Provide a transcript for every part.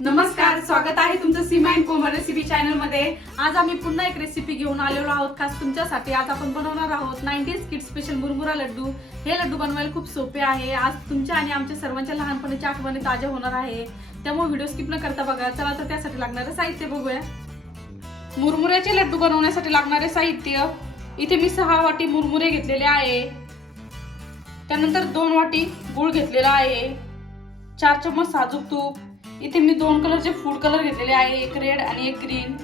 नमस्कार स्वागत आहे तुमचं सीमा अँड कोमल रेसिपी चॅनलमध्ये. आज आम्ही पुन्हा एक रेसिपी घेऊन आलेलो आहोत खास तुमच्यासाठी. आज आपण बनवणार आहोत नाईन्टीज किड स्पेशल मुरमुरा लड्डू. हे लड्डू बनवायला खूप सोपे आहे. आज तुमच्या आणि आमच्या सर्वांच्या लहानपणीच्या आठवणी ताज्या होणार आहे. त्यामुळे व्हिडिओ स्किप न करता बघा. चला तर त्यासाठी लागणारं साहित्य बघूया. मुरमुऱ्याचे लड्डू बनवण्यासाठी लागणारे साहित्य. इथे मी सहा वाटी मुरमुरे घेतलेले आहे. त्यानंतर दोन वाटी गुळ घेतलेला आहे. चार चम्मच साजूक तूप. इथे मी दोन कलरचे फूड कलर घेतलेले आहे एक रेड आणि एक ग्रीन.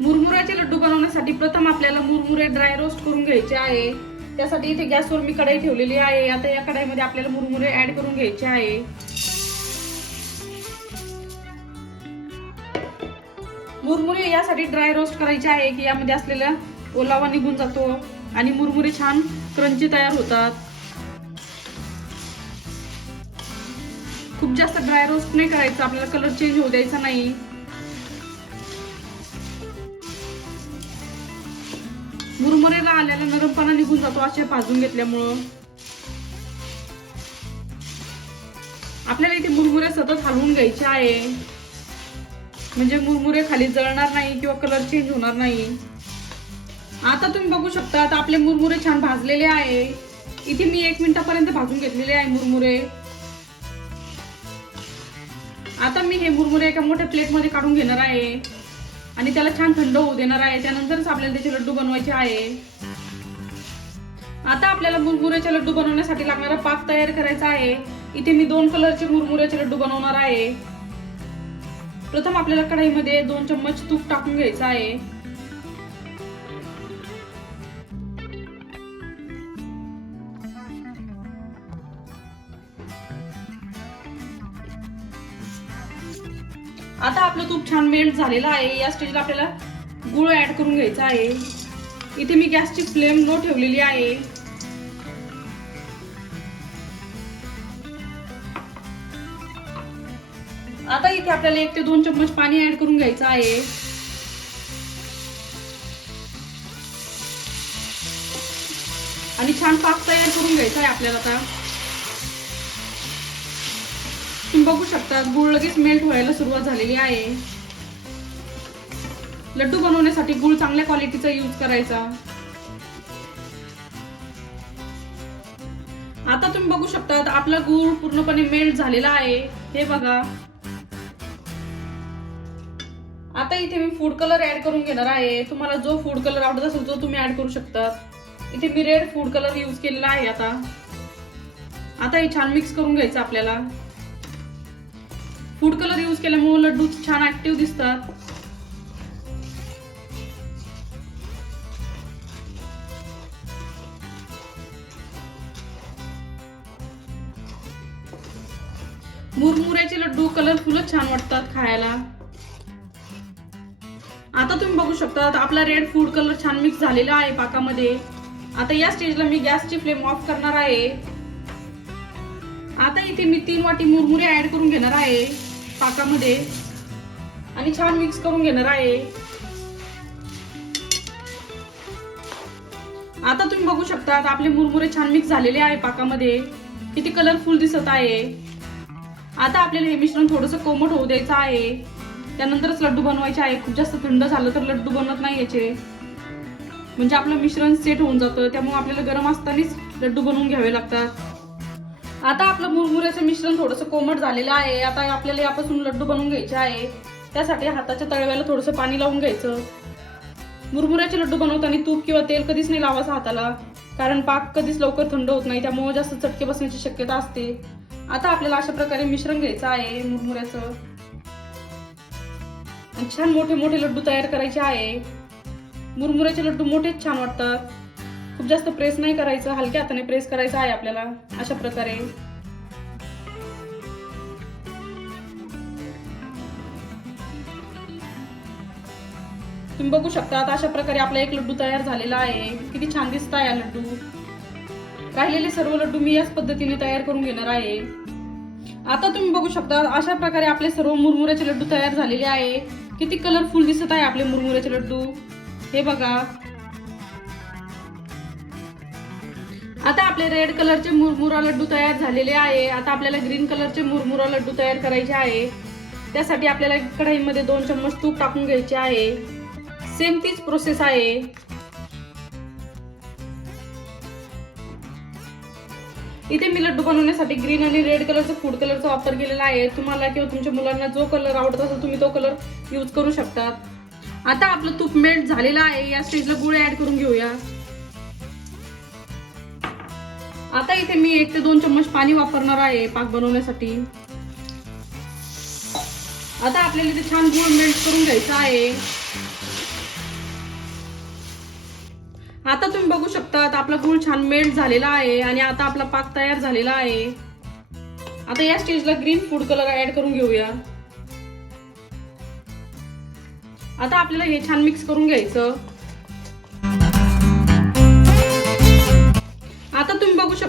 मुरमुऱ्याचे लड्डू बनवण्यासाठी प्रथम आपल्याला मुरमुरे ड्राय रोस्ट करून घ्यायचे आहे. त्यासाठी इथे गॅसवर मी कढाई ठेवलेली आहे. आता या कढाईमध्ये आपल्याला मुरमुरे ऍड करून घ्यायचे आहे. मुरमुरे यासाठी ड्राय रोस्ट करायचे आहे की यामध्ये असलेला ओलावा निघून जातो आणि मुरमुरे छान क्रंची तयार होतात. खूप जास्त ड्राय रोस्ट नाही करायचं. आपल्याला कलर चेंज होऊ द्यायचा नाही. मुरमुरेला आलेला नरमपणा निघून जातो असे भाजून घेतल्यामुळं. आपल्याला इथे मुरमुरे सतत हलवून घ्यायचे आहे. म्हणजे मुरमुरे खाली जळणार नाही किंवा कलर चेंज होणार नाही. आता तुम्ही बघू शकता आता आपले मुरमुरे छान भाजलेले आहे. इथे मी एक मिनिटापर्यंत भाजून घेतलेले आहे मुरमुरे. आता मी हे मुरमुरे एका मोठ्या प्लेटमध्ये काढून घेणार आहे. आणि त्याला छान थंड होऊ देणार आहे. त्यानंतरच आपल्याला त्याचे लड्डू बनवायचे आहे. आता आपल्याला मुरमुऱ्याचे लड्डू बनवण्यासाठी लागणारा पाक तयार करायचा आहे. इथे मी दोन कलरचे मुरमुऱ्याचे लड्डू बनवणार आहे. प्रथम आपल्याला कढाईमध्ये दोन चम्मच तूप टाकून घ्यायचं आहे. आता आपलं तूप छान मेल्ट झालेलं आहे. या स्टेजला आपल्याला गुळ ऍड करून घ्यायचा आहे. इथे मी गॅसची फ्लेम लो ठेवलेली आहे. आता इथे आपल्याला एक ते दोन चम्मच पाणी ऍड करून घ्यायचं आहे. आणि छान पाक तयार करून घ्यायचा आहे आपल्याला आता. तुम्ही बघू शकता गुळ लगेच मेल्ट व्हायला सुरुवात झालेली आहे. लड्डू बनवण्यासाठी गुळ चांगल्या क्वालिटीचा यूज करायचा. आता तुम्ही बघू शकता आपला गुळ पूर्णपणे मेल्ट झालेला आहे. हे बघा. आता इथे मी फूड कलर ऍड करून घेणार आहे. तुम्हाला जो फूड कलर आवडत असेल तो तुम्ही ऍड करू शकता. इथे मी रेड फूड कलर यूज केलेला आहे आता. आता हे छान मिक्स करून घ्यायचं आपल्याला. फूड कलर यूज केल्यामुळे लड्डू छान ऍक्टिव्ह दिसतात. मुरमुऱ्याचे लड्डू कलरफुलच छान वाटतात खायला. आता तुम्ही बघू शकता आपला रेड फूड कलर छान मिक्स झालेला आहे पाकामध्ये. आता या स्टेजला मी गॅसची फ्लेम ऑफ करणार आहे. आता इथे मी तीन वाटी मुरमुरे ऍड करून घेणार आहे. पाकामध्ये. आणि छान मिक्स करून घेणार आहे. आता तुम्ही बघू शकता आपले मुरमुरे छान मिक्स झालेले आहे पाकामध्ये. किती कलरफुल दिसत आहे. आता आपल्याला हे मिश्रण थोडंसं कोमट होऊ द्यायचं आहे. त्यानंतरच लड्डू बनवायचे आहे. खूप जास्त थंड झालं तर लड्डू बनत नाही याचे. म्हणजे आपलं मिश्रण सेट होऊन जातं. त्यामुळे आपल्याला गरम असतानाच लड्डू बनवून घ्यावे लागतात. आता आपलं मुरमुऱ्याचं मिश्रण थोडंसं कोमट झालेलं आहे. आता आपल्याला यापासून लड्डू बनवून घ्यायचे आहे. त्यासाठी हाताच्या तळव्याला थोडंसं पाणी लावून घ्यायचं. मुरमुऱ्याचे लड्डू बनवताना तूप किंवा तेल कधीच नाही लावायचं हाताला. कारण पाक कधीच लवकर थंड होत नाही. त्यामुळे जास्त चटके बसण्याची शक्यता असते. आता आपल्याला अशा प्रकारे मिश्रण घ्यायचं आहे मुरमुऱ्याचं. आणि छान मोठे मोठे लड्डू तयार करायचे आहे. मुरमुऱ्याचे लड्डू मोठेच छान वाटतात. खूप जास्त प्रेस नाही करायचं हलक्या हाताने प्रेस करायचं आहे आपल्याला. अशा प्रकारे. तुम्ही बघू शकता आता अशा प्रकारे आपला एक लड्डू तयार झालेला आहे. किती छान दिसत आहे लड्डू. राहिलेले सर्व लड्डू मी याच पद्धतीने तयार करून घेणार आहे. आता तुम्ही बघू शकता अशा प्रकारे आपले सर्व मुरमुऱ्याचे लड्डू तयार झालेले आहे. किती कलरफुल दिसत आहे आपले मुरमुऱ्याचे लड्डू. हे बघा. आता आपले रेड कलरचे मुरमुरा लड्डू तयार झालेले आहे. आता आपल्याला ग्रीन कलरचे मुरमुरा लड्डू तयार करायचे आहे. त्यासाठी आपल्याला कढाईमध्ये दोन चम्मच तूप टाकून घ्यायचे आहे. सेम तीच प्रोसेस आहे. इथे मी लड्डू बनवण्यासाठी ग्रीन आणि रेड कलरचा फूड कलरचा वापर केलेला आहे. तुम्हाला किंवा तुमच्या मुलांना जो कलर आवडत असेल तुम्ही तो कलर यूज करू शकतात. आता आपलं तूप मेल्ट झालेलं आहे. या स्टेजला गुळ ऍड करून घेऊया. आता इथे मी एक ते दोन चम्मच पाणी वापरणार आहे पाक बनवण्यासाठी. आता आपल्याला इथे छान गुळ मेल्ट करून घ्यायचा आहे. आता तुम्ही बघू शकता आपला गुळ छान मेल्ट झालेला आहे आणि आता आपला पाक तयार झालेला आहे. आता या स्टेजला ग्रीन फूड कलर ऍड करून घेऊया. आता आपल्याला हे छान मिक्स करून घ्यायचं.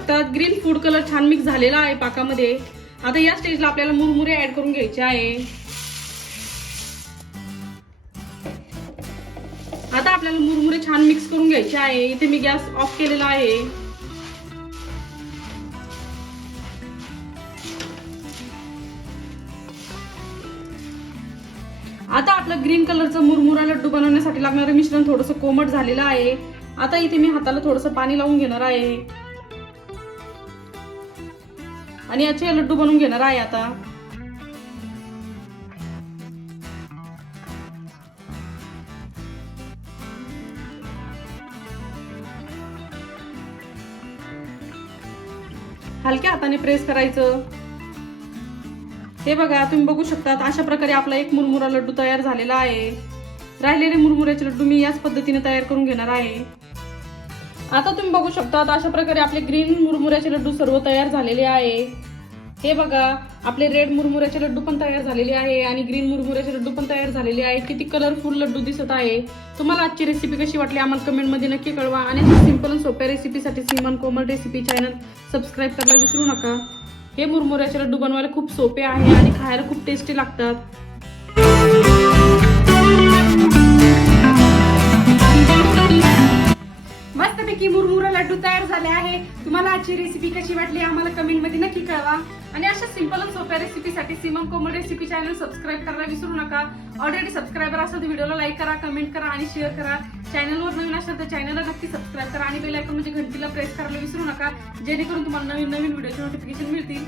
आता शकता ग्रीन फूड कलर छान मिक्स झालेला आहे पाकामध्ये. आता या स्टेजला आपल्याला मुरमुरे ऍड करून घ्यायचे आहे. आता आपल्याला मुरमुरे छान मिक्स करून घ्यायचे आहे. इथे मी गॅस ऑफ केलेला आहे. आता आपलं ग्रीन कलरचं मुरमुरा लड्डू बनवण्यासाठी लागणारं मिश्रण थोडंसं कोमट झालेलं आहे. आता इथे मी हाताला थोडंसं पाणी लावून घेणार आहे. आणि याचे लड्डू बनवून घेणार आहे आता. हलक्या हाताने प्रेस करायचं. हे बघा तुम्ही बघू शकता अशा प्रकारे आपला एक मुरमुरा लड्डू तयार झालेला आहे. राहिलेले मुरमुऱ्याचे लड्डू मी याच पद्धतीने तयार करून घेणार आहे. आता तुम्ही बघू शकता अशा प्रकारे आपले ग्रीन मुरमुऱ्याचे लड्डू सर्व तयार झालेले आहे. हे बघा आपले रेड मुरमुऱ्याचे लड्डू पण तयार झालेले आहे आणि ग्रीन मुरमुऱ्याचे लड्डू पण तयार झालेले आहे. किती कलरफुल लड्डू दिसत आहे. तुम्हाला आजची रेसिपी कशी वाटली आम्हाला कमेंटमध्ये नक्की कळवा आणि सिंपल आणि सोप्या रेसिपीसाठी Seeman Komal recipe channel subscribe करायला विसरू नका. हे मुरमुऱ्याचे लड्डू बनवायला खूप सोपे आहे आणि खायला खूप टेस्टी लागतात. मस्तपैकी मुरमुरा लड्डू तयार झाले आहे. तुम्हाला आजची रेसिपी कशी वाटली आम्हाला कमेंटमध्ये नक्की कळवा. आणि अशा सिंपल आणि सोप्या रेसिपीसाठी सिमम कोमल रेसिपी चॅनल सबस्क्राईब करायला विसरू नका. ऑलरेडी सबस्क्रायबर असेल तर व्हिडिओला लाईक करा कमेंट करा आणि शेअर करा. चॅनलवर नवीन असेल तर चॅनलला नक्की सबस्क्राईब करा आणि बेल आयकॉन म्हणजे घंटीला प्रेस करायला विसरू नका. जेणेकरून तुम्हाला नवीन नवीन व्हिडिओचे नोटिफिकेशन मिळतील.